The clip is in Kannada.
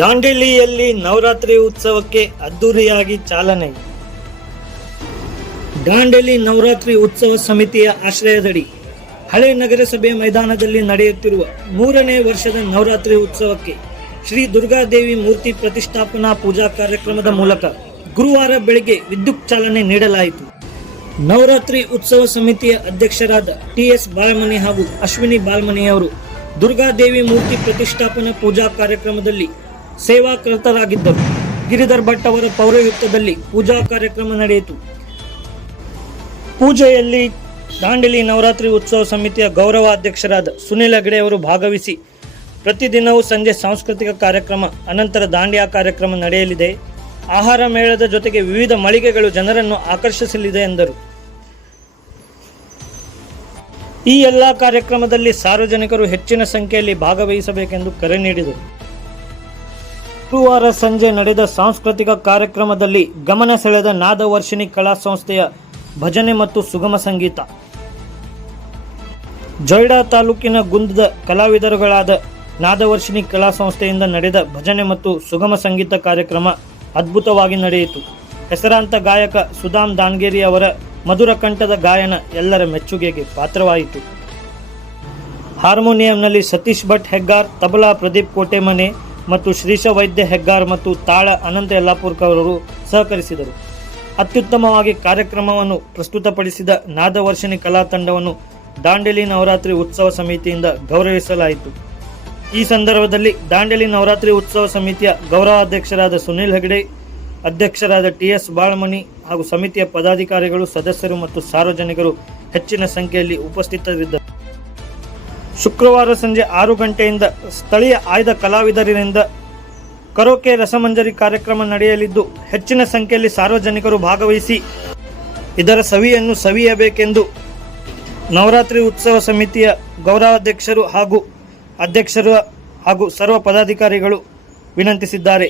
ದಾಂಡೇಲಿಯಲ್ಲಿ ನವರಾತ್ರಿ ಉತ್ಸವಕ್ಕೆ ಅದ್ದೂರಿಯಾಗಿ ಚಾಲನೆ. ದಾಂಡೇಲಿ ನವರಾತ್ರಿ ಉತ್ಸವ ಸಮಿತಿಯ ಆಶ್ರಯದಡಿ ಹಳೆ ನಗರಸಭೆ ಮೈದಾನದಲ್ಲಿ ನಡೆಯುತ್ತಿರುವ ಮೂರನೇ ವರ್ಷದ ನವರಾತ್ರಿ ಉತ್ಸವಕ್ಕೆ ಶ್ರೀ ದುರ್ಗಾದೇವಿ ಮೂರ್ತಿ ಪ್ರತಿಷ್ಠಾಪನಾ ಪೂಜಾ ಕಾರ್ಯಕ್ರಮದ ಮೂಲಕ ಗುರುವಾರ ಬೆಳಗ್ಗೆ ವಿದ್ಯುತ್ ಚಾಲನೆ ನೀಡಲಾಯಿತು. ನವರಾತ್ರಿ ಉತ್ಸವ ಸಮಿತಿಯ ಅಧ್ಯಕ್ಷರಾದ ಟಿ ಎಸ್ ಬಾಲಮಣಿ ಹಾಗೂ ಅಶ್ವಿನಿ ಬಾಲ್ಮಣಿಯವರು ದುರ್ಗಾದೇವಿ ಮೂರ್ತಿ ಪ್ರತಿಷ್ಠಾಪನಾ ಪೂಜಾ ಕಾರ್ಯಕ್ರಮದಲ್ಲಿ ಸೇವಾಕರ್ತರಾಗಿದ್ದರು. ಗಿರಿಧರ್ ಭಟ್ ಅವರ ಪೌರಯುಕ್ತದಲ್ಲಿ ಪೂಜಾ ಕಾರ್ಯಕ್ರಮ ನಡೆಯಿತು. ಪೂಜೆಯಲ್ಲಿ ದಾಂಡೇಲಿ ನವರಾತ್ರಿ ಉತ್ಸವ ಸಮಿತಿಯ ಗೌರವ ಅಧ್ಯಕ್ಷರಾದ ಸುನಿಲ್ ಹೆಗಡೆ ಅವರು ಭಾಗವಹಿಸಿ ಪ್ರತಿದಿನವೂ ಸಂಜೆ ಸಾಂಸ್ಕೃತಿಕ ಕಾರ್ಯಕ್ರಮ, ಅನಂತರ ದಾಂಡಿಯಾ ಕಾರ್ಯಕ್ರಮ ನಡೆಯಲಿದೆ. ಆಹಾರ ಮೇಳದ ಜೊತೆಗೆ ವಿವಿಧ ಮಳಿಗೆಗಳು ಜನರನ್ನು ಆಕರ್ಷಿಸಲಿದೆ ಎಂದರು. ಈ ಎಲ್ಲ ಕಾರ್ಯಕ್ರಮದಲ್ಲಿ ಸಾರ್ವಜನಿಕರು ಹೆಚ್ಚಿನ ಸಂಖ್ಯೆಯಲ್ಲಿ ಭಾಗವಹಿಸಬೇಕೆಂದು ಕರೆ ನೀಡಿದರು. ಗುರುವಾರ ಸಂಜೆ ನಡೆದ ಸಾಂಸ್ಕೃತಿಕ ಕಾರ್ಯಕ್ರಮದಲ್ಲಿ ಗಮನ ಸೆಳೆದ ನಾದವರ್ಷಿಣಿ ಕಲಾ ಸಂಸ್ಥೆಯ ಭಜನೆ ಮತ್ತು ಸುಗಮ ಸಂಗೀತ. ಜೊಯ್ಡಾ ತಾಲೂಕಿನ ಗುಂದದ ಕಲಾವಿದರುಗಳಾದ ನಾದವರ್ಷಿಣಿ ಕಲಾ ಸಂಸ್ಥೆಯಿಂದ ನಡೆದ ಭಜನೆ ಮತ್ತು ಸುಗಮ ಸಂಗೀತ ಕಾರ್ಯಕ್ರಮ ಅದ್ಭುತವಾಗಿ ನಡೆಯಿತು. ಹೆಸರಾಂತ ಗಾಯಕ ಸುಧಾಮ್ ದಾನ್ಗೇರಿ ಅವರ ಮಧುರ ಕಂಠದ ಗಾಯನ ಎಲ್ಲರ ಮೆಚ್ಚುಗೆಗೆ ಪಾತ್ರವಾಯಿತು. ಹಾರ್ಮೋನಿಯಂನಲ್ಲಿ ಸತೀಶ್ ಭಟ್ ಹೆಗ್ಗಾರ್, ತಬಲಾ ಪ್ರದೀಪ್ ಕೋಟೆಮನೆ ಮತ್ತು ಶ್ರೀಶ ವೈದ್ಯ ಹೆಗ್ಗಾರ್ ಮತ್ತು ತಾಳ ಅನಂತ ಯಲ್ಲಾಪುರ್ಕರ್ ಅವರು ಸಹಕರಿಸಿದರು. ಅತ್ಯುತ್ತಮವಾಗಿ ಕಾರ್ಯಕ್ರಮವನ್ನು ಪ್ರಸ್ತುತಪಡಿಸಿದ ನಾದವರ್ಷಿಣಿ ಕಲಾ ತಂಡವನ್ನು ದಾಂಡೇಲಿ ನವರಾತ್ರಿ ಉತ್ಸವ ಸಮಿತಿಯಿಂದ ಗೌರವಿಸಲಾಯಿತು. ಈ ಸಂದರ್ಭದಲ್ಲಿ ದಾಂಡೇಲಿ ನವರಾತ್ರಿ ಉತ್ಸವ ಸಮಿತಿಯ ಗೌರವಾಧ್ಯಕ್ಷರಾದ ಸುನಿಲ್ ಹೆಗಡೆ, ಅಧ್ಯಕ್ಷರಾದ ಟಿ ಎಸ್ ಬಾಳಮಣಿ ಹಾಗೂ ಸಮಿತಿಯ ಪದಾಧಿಕಾರಿಗಳು, ಸದಸ್ಯರು ಮತ್ತು ಸಾರ್ವಜನಿಕರು ಹೆಚ್ಚಿನ ಸಂಖ್ಯೆಯಲ್ಲಿ ಉಪಸ್ಥಿತರಿದ್ದರು. ಶುಕ್ರವಾರ ಸಂಜೆ ಆರು ಗಂಟೆಯಿಂದ ಸ್ಥಳೀಯ ಆಯ್ದ ಕಲಾವಿದರಿಂದ ಕರೋಕೆ ರಸಮಂಜರಿ ಕಾರ್ಯಕ್ರಮ ನಡೆಯಲಿದ್ದು, ಹೆಚ್ಚಿನ ಸಂಖ್ಯೆಯಲ್ಲಿ ಸಾರ್ವಜನಿಕರು ಭಾಗವಹಿಸಿ ಇದರ ಸವಿಯನ್ನು ಸವಿಯಬೇಕೆಂದು ನವರಾತ್ರಿ ಉತ್ಸವ ಸಮಿತಿಯ ಗೌರವಾಧ್ಯಕ್ಷರು ಹಾಗೂ ಅಧ್ಯಕ್ಷರು ಹಾಗೂ ಸರ್ವ ಪದಾಧಿಕಾರಿಗಳು ವಿನಂತಿಸಿದ್ದಾರೆ.